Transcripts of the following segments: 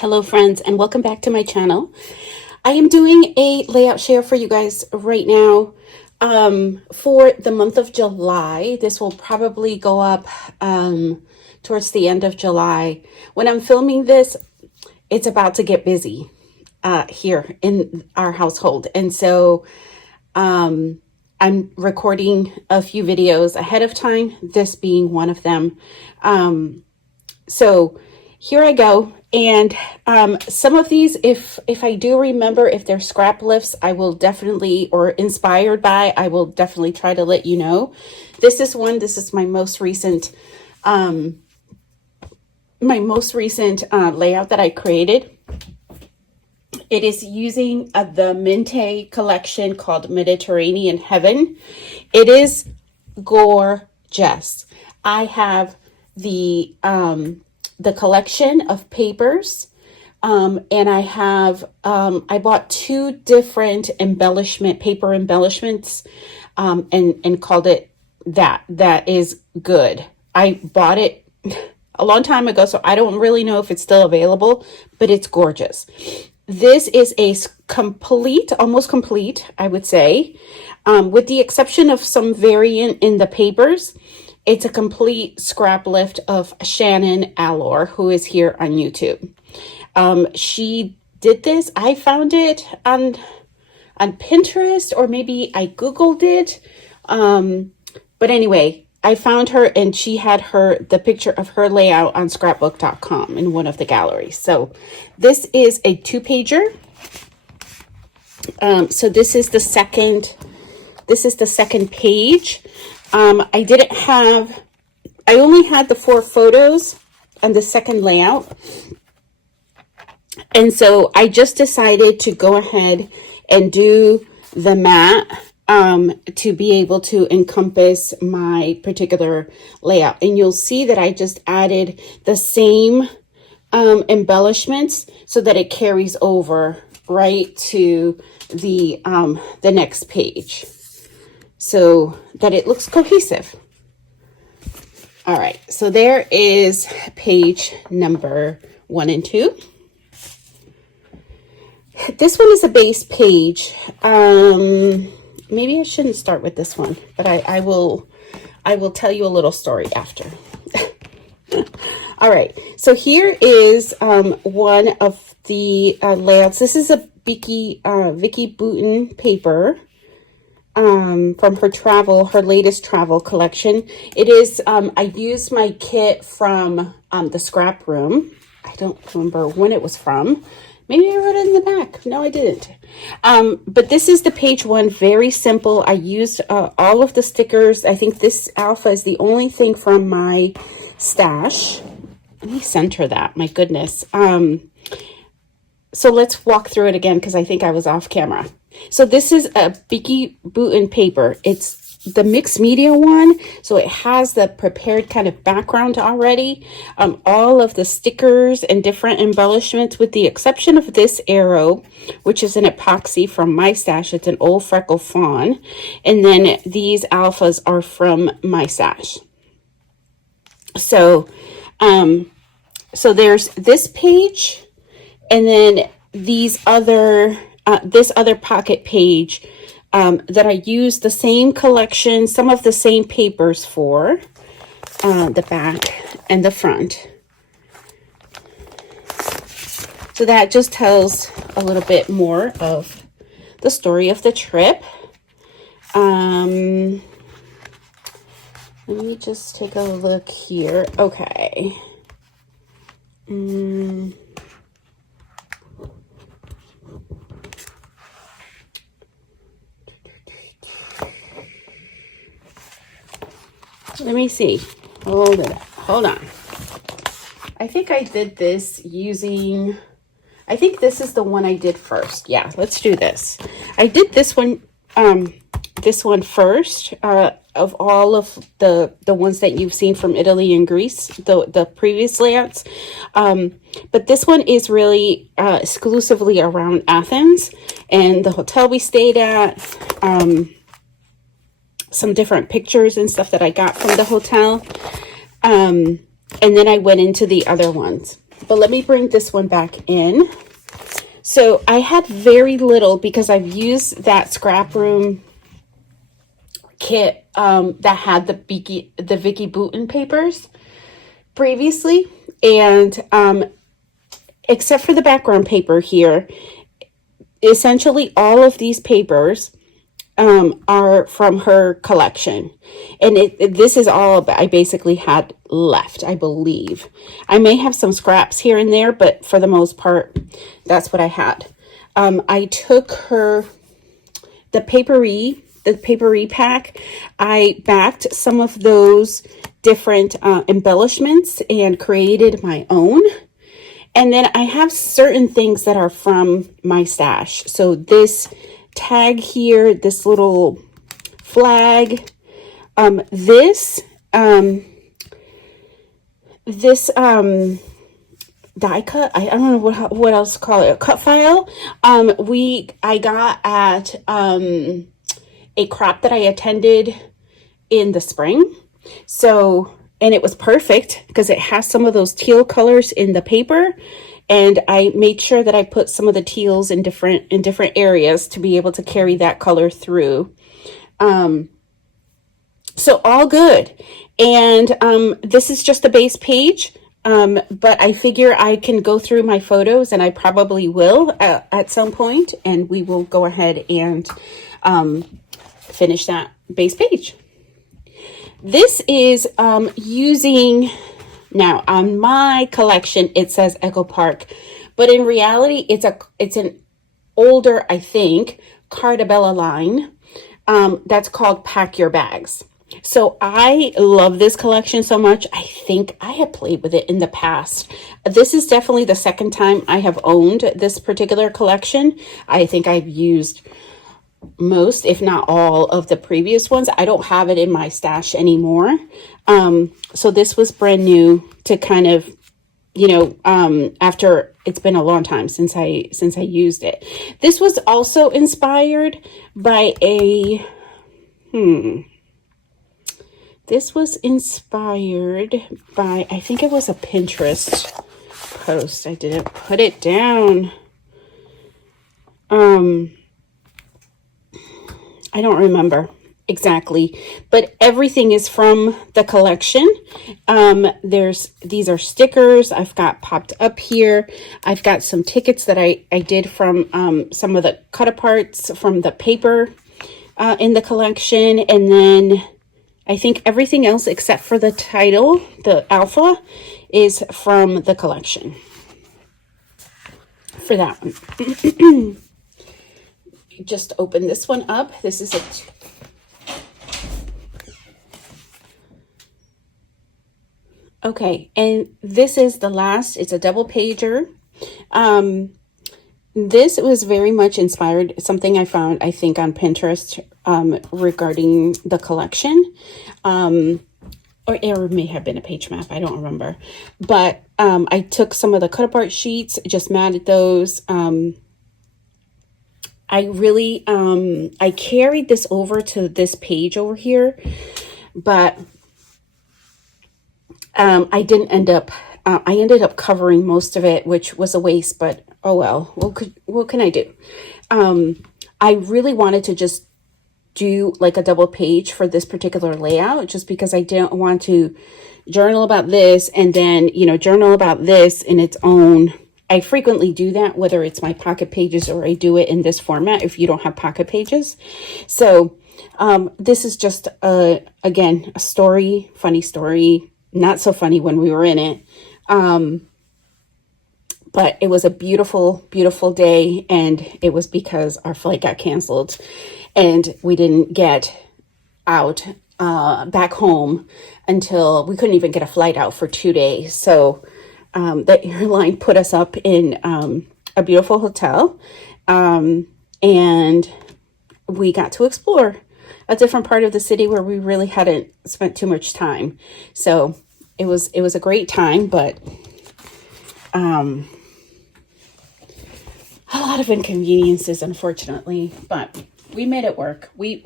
Hello friends, and welcome back to my channel. I am doing a layout share for you guys right now for the month of July. This will probably go up towards the end of July. When I'm filming this, it's about to get busy here in our household, and so I'm recording a few videos ahead of time, this being one of them. So here I go. And some of these, if I do remember, if they're scrap lifts, I will definitely, or inspired by, I will definitely try to let you know. This is my most recent layout that I created. It is using the Minte collection called Mediterranean Heaven. It is gorgeous. I have the collection of papers, and I have I bought two different paper embellishments, and called it that is good. I bought it a long time ago, so I don't really know if it's still available, but it's gorgeous. This is almost complete, I would say, with the exception of some variant in the papers. It's a complete scrap lift of Shannon Allor, who is here on YouTube. She did this. I found it on Pinterest, or maybe I Googled it. But anyway, I found her, and she had the picture of her layout on scrapbook.com in one of the galleries. So this is a 2-pager. So this is the second page. I only had the 4 photos and the second layout. And so I just decided to go ahead and do the mat to be able to encompass my particular layout. And you'll see that I just added the same embellishments so that it carries over right to the next page, so that it looks cohesive. All right, so there is page number 1 and 2. This one is a base page. Maybe I shouldn't start with this one, but I will tell you a little story after. All right, so here is one of the layouts. This is a Vicky Boutin paper. From her latest travel collection. It is, I used my kit from the scrap room. I don't remember when it was from. Maybe I wrote it in the back. No, I didn't. But this is the page 1, very simple. I used all of the stickers. I think this alpha is the only thing from my stash. Let me center that, my goodness. So let's walk through it again, because I think I was off camera. So this is a Vicky Boutin paper. It's the mixed media one, so it has the prepared kind of background already. All of the stickers and different embellishments, with the exception of this arrow, which is an epoxy from my stash. It's an old Freckle Fawn. And then these alphas are from my stash. So, so there's this page, and then these other this other pocket page that I use the same collection, some of the same papers for, the back and the front. So that just tells a little bit more of the story of the trip. Let me just take a look here. Okay. Let me see. Hold on. I think I did this using, I think this is the one I did first. Yeah, let's do this. I did this one first, of all of the ones that you've seen from Italy and Greece, the previous layouts. But this one is really exclusively around Athens and the hotel we stayed at. Some different pictures and stuff that I got from the hotel. And then I went into the other ones. But let me bring this one back in. So I had very little because I've used that scrap room kit that had the Vicky Bouton papers previously, and except for the background paper here, essentially all of these papers are from her collection, and this is all I basically had left. I believe I may have some scraps here and there, but for the most part that's what I had. I took the papery pack. I backed some of those different embellishments and created my own. And then I have certain things that are from my stash. So this tag here, this little flag, this die cut, I don't know what else to call it, a cut file. I got at a crop that I attended in the spring. So, and it was perfect because it has some of those teal colors in the paper, and I made sure that I put some of the teals in different areas to be able to carry that color through. So all good. And this is just a base page, but I figure I can go through my photos, and I probably will at some point, and we will go ahead and finish that base page. This is using, now on my collection it says Echo Park, but in reality it's an older, I think, Cardabella line that's called Pack Your Bags. So I love this collection so much. I think I have played with it in the past. This is definitely the second time I have owned this particular collection. I think I've used most, if not all, of the previous ones. I don't have it in my stash anymore. So this was brand new to kind of, you know, after it's been a long time since I used it. This was also inspired by this was inspired by, I think it was a Pinterest post. I didn't put it down. I don't remember exactly, but everything is from the collection. These are stickers I've got popped up here. I've got some tickets that I did from some of the cut aparts from the paper in the collection. And then I think everything else except for the title, the alpha, is from the collection for that one. Just open this one up. This is okay, and this is the last. It's a double pager. This was very much inspired, something I found, I think, on Pinterest regarding the collection. Or it may have been a page map, I don't remember. But I took some of the cut apart sheets, just matted those. I really, I carried this over to this page over here, but I didn't end up, I ended up covering most of it, which was a waste, but oh well, what can I do? I really wanted to just do like a double page for this particular layout, just because I didn't want to journal about this and then, you know, journal about this in its own. I frequently do that, whether it's my pocket pages or I do it in this format if you don't have pocket pages. So this is just, again, a story, funny story, not so funny when we were in it. But it was a beautiful, beautiful day, and it was because our flight got canceled and we didn't get out back home until we couldn't even get a flight out for 2 days. So the airline put us up in a beautiful hotel, and we got to explore a different part of the city where we really hadn't spent too much time. So it was a great time, but a lot of inconveniences, unfortunately, but we made it work. We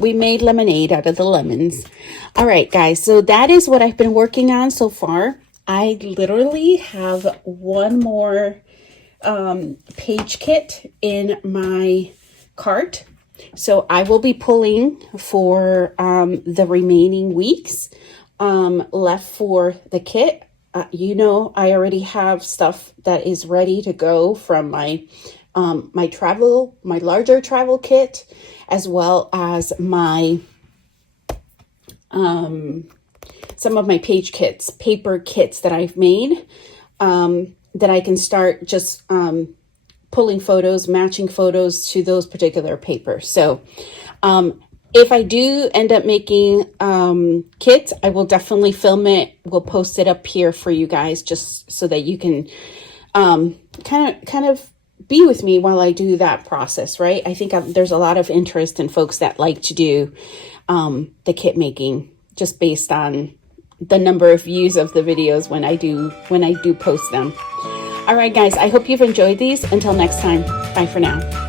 made lemonade out of the lemons. All right, guys, so that is what I've been working on so far. I literally have one more page kit in my cart. So I will be pulling for the remaining weeks left for the kit. You know, I already have stuff that is ready to go from my my larger travel kit, as well as my some of my page kits, paper kits that I've made, that I can start just pulling photos, matching photos to those particular papers. So if I do end up making kits, I will definitely film it. We'll post it up here for you guys, just so that you can kind of be with me while I do that process, right? I think there's a lot of interest in folks that like to do the kit making, just based on the number of views of the videos when I do post them. All right, guys, I hope you've enjoyed these. Until next time, bye for now.